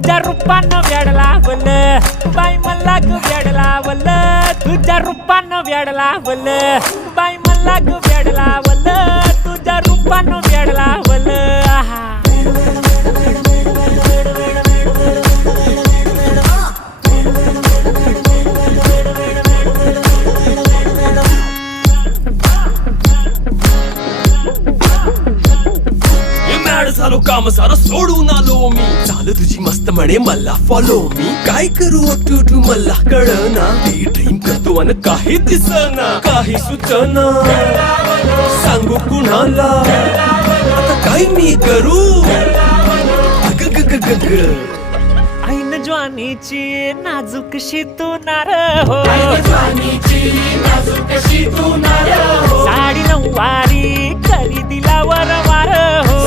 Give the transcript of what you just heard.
तुझ्या रूपानं वेड लावलं बाई मला ग वेड लावलं तुझ्या रूपानं वेड लावलं बाई मला ग वेड लावलं तुझ्या रूपानं वेड लावलं आहा झालो काम सारं सोडून आलो मी झालं तुझी मस्त म्हणे मला फॉलो मी काय करू टू मला कळना ती ड्रीम करतो आणि काही दिसना काही सुचना सांगू कुणाला आता काय मी करू ऐन ज्वानीची नाजूकशी तू नार हो साडी नऊवारी करी दिला वर वार हो